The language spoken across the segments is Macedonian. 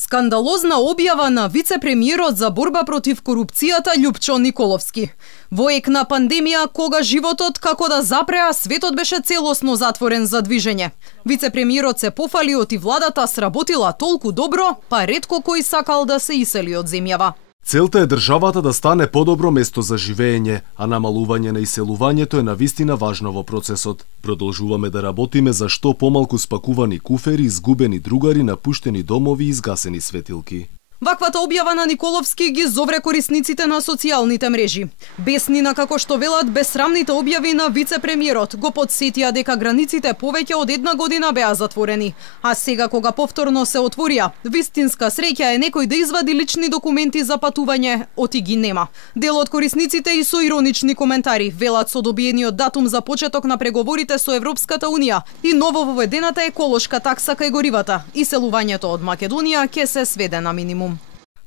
Скандалозна објава на вице-премиерот за борба против корупцијата Љупчо Николовски. Во ек на пандемија, кога животот како да запреа, светот беше целосно затворен за движење. Вице-премиерот се пофали оти владата сработила толку добро, па ретко кој сакал да се исели од земјава. Целта е државата да стане подобро место за живење, а намалување на иселувањето е навистина важно во процесот. Продолжуваме да работиме за што помалку спакувани куфери, изгубени другари, напуштени домови и изгасени светилки. Ваквата објава на Николовски ги зовре корисниците на социјалните мрежи. Бесни на како што велат бесрамните објави на вице-премиерот го подсетија дека границите повеќе од една година беа затворени, а сега кога повторно се отворија, вистинска среќа е некој да извади лични документи за патување, оти ги нема. Дел од корисниците и со иронични коментари велат со добиениот датум за почеток на преговорите со Европската унија и ново воведената еколошка такса кај горивата, иселувањето од Македонија ќе се сведе на минимум.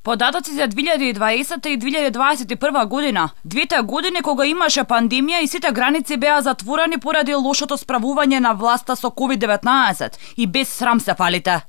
Податоци за 2020 и 2021 година, двете години кога имаше пандемија и сите граници беа затворени поради лошото справување на власта со COVID-19 и без срам се фалите.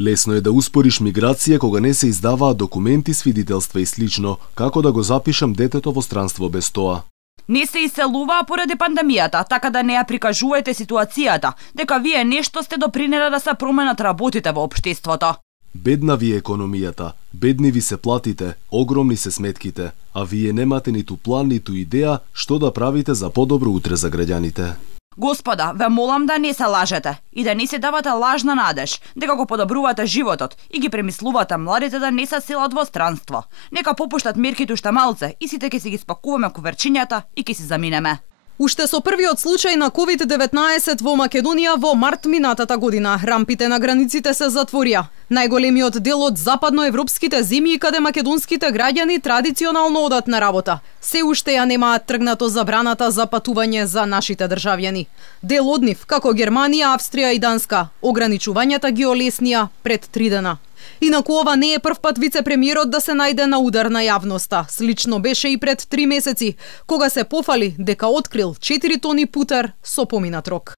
Лесно е да успориш миграција кога не се издаваат документи, свидетелства и слично, како да го запишам детето во странство без тоа. Не се иселуваа поради пандемијата, така да не ја прикажувајте ситуацијата, дека вие нешто сте допринеле да се променат работите во општеството. Бедна ви е економијата, бедни ви се платите, огромни се сметките, а вие немате ниту план, ниту идеја што да правите за подобро утре за граѓаните. Господа, ве молам да не се лажете и да не се давате лажна надеж дека го подобрувате животот и ги премислувате младите да не се селат во странство. Нека попуштат мерките уште малце и сите ќе си ги спакуваме куверчињата и ќе си заминеме. Уште со првиот случај на COVID-19 во Македонија во март минатата година, рампите на границите се затворија. Најголемиот дел од западноевропските земји каде македонските граѓани традиционално одат на работа, се уште ја немаат тргнато забраната за патување за нашите државјани. Дел од нив, како Германија, Австрија и Данска, ограничувањата ги олеснија пред 3 дена. Инаку ова не е прв пат вице-премиерот да се најде на удар на јавноста. Слично беше и пред 3 месеци, кога се пофали дека открил 4 тони путер со поминат рок.